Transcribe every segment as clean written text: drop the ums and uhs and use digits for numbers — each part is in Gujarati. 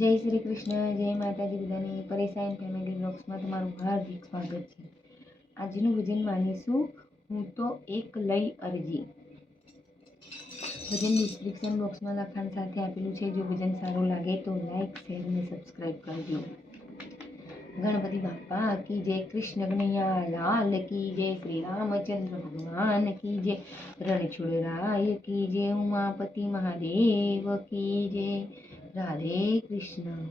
જય શ્રી કૃષ્ણ, જય માતાજી બધાને. પરેશાન ફેમિલી બ્લોગ્સમાં તમારું હાર્દિક સ્વાગત છે. આજનું ભજન માનીશું હું તો એક લઈ અરજી. ભજન ડિસ્ક્રિપ્શન બોક્સમાં લખાણ સાથે આપેલું છે. જો ભજન સારું લાગે તો લાઈક, શેર અને સબસ્ક્રાઈબ કરજો. ગણપતિ બાપ્પા કી જય, કૃષ્ણ કનૈયા લાલ કી જય, શ્રી રામચંદ્ર ભગવાન કી જય, રણછોડરાય કી જય, ઉમાપતિ મહાદેવ કી જય. રાધે કૃષ્ણ.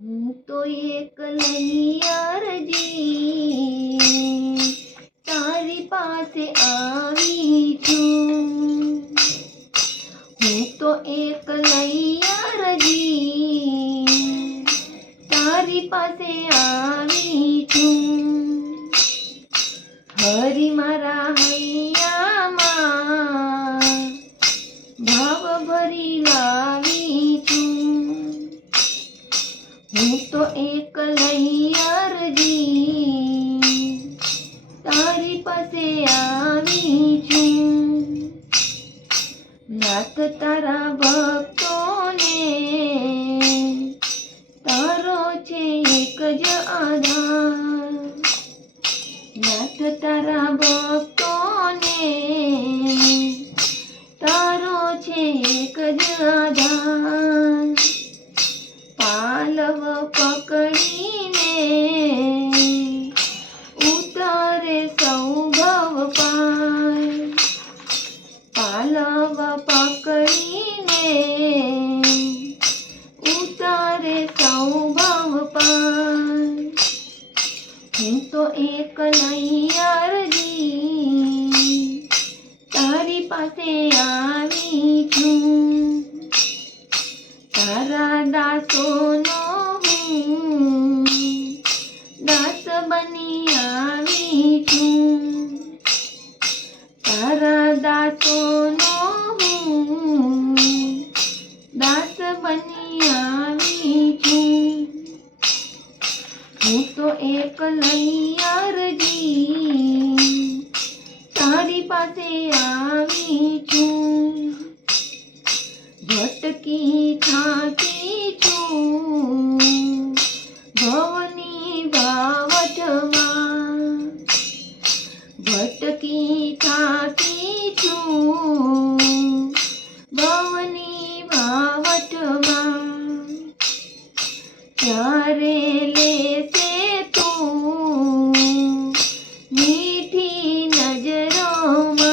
હું તો એક લઈ અરજી તારી પાસે આવી છું. હું તો એક લઈ અરજી તારી પાસે આવી છું. હરી મારા હૈયામાં ભાવ ભરી લાવી છું. હું તો એક લઈ અરજી તારી પાસે આવી છું. નાથ તારા ભક્તોને તારો છે એક જ આધાર. નાથ તારા ભક્તોને તારો છે એક જ આધાર. પાલવ પકડીને ઉતારે સૌ ભવ પાર. પાલવ પકડીને ઉતારે સૌ ભવ પાર. હું તો એક લઈ અરજી તારી પાસે આવી છું. તારા દાસોનો હું દાસ બની આવી છું. તારા દાસોનો હું દાસ બની આવી છું. હું તો એક લઈ અરજી તારી પાસે આવી છું. ભટકી થાકી છું ભવની વાવટમાં. ભટકી થાકી છું ભવની વાવટમાં. ત્યારે લેશે તું મીઠી નજરોમાં.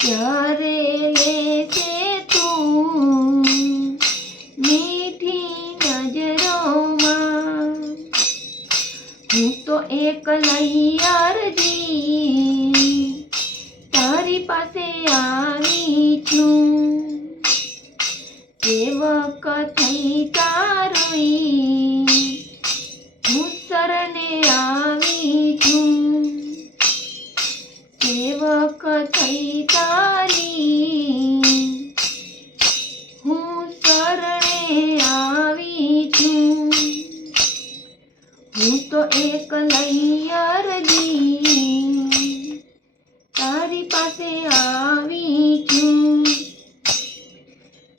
ત્યારે લેશે તું મીઠી નજરોમાં. હું તો એક લઈ અરજી તારી પાસે આવી છું. સેવક થઈ તારી હું શરણે આવી છું. સેવક થઈ તારી હું શરણે આવી છું. હું તો એક લઈ અરજી તારી પાસે આવી છું.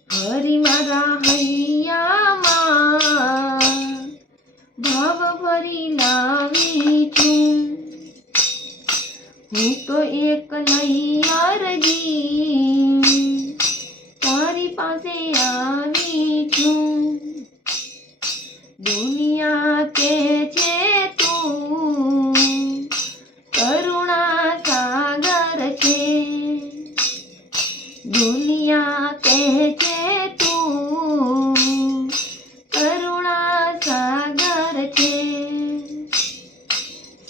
હરી મારા હૈયામાં ભાવ ભરી લાવી છું. હું તો એક લઈ અરજી તારી પાસે આવી છું. દુનિયા કે છે તું કરુણા સાગર છે. દુનિયા કહે છે તું કરુણા સાગર છે.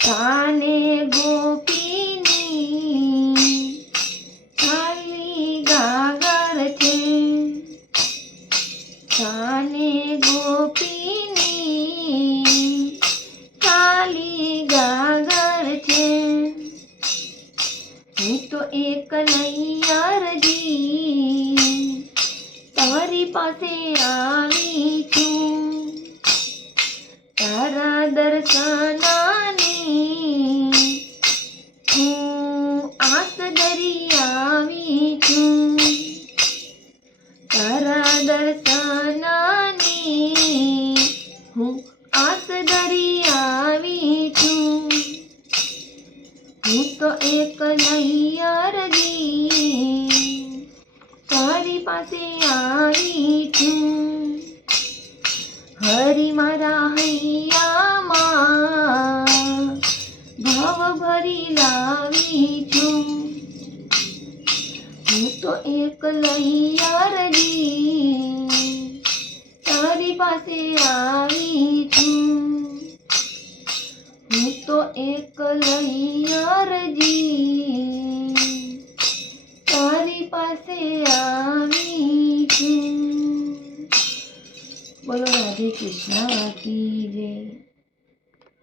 કાને ગોપીની ખાલી ગાગર છે. કાને ગોપીની ખાલી ગાગર છે. હું તો એક લઈ અરજી તારી પાસે આવી છું. તારા દર્શનની હું આસ ધરી આવી છું. તારા દર્શનની હું આસ ધરી આવી છું. હું તો એક નૈયરજી તારી પાસે આવી છું. હરિ મારા હૈયામાં ભાવ ભરી લાવી છું. હું તો એક નૈયરજી તારી પાસે આવી છું. હું તો એક નૈયરજી તારી પાસે આવી છું. બોલો રાધે કૃષ્ણ કી જય.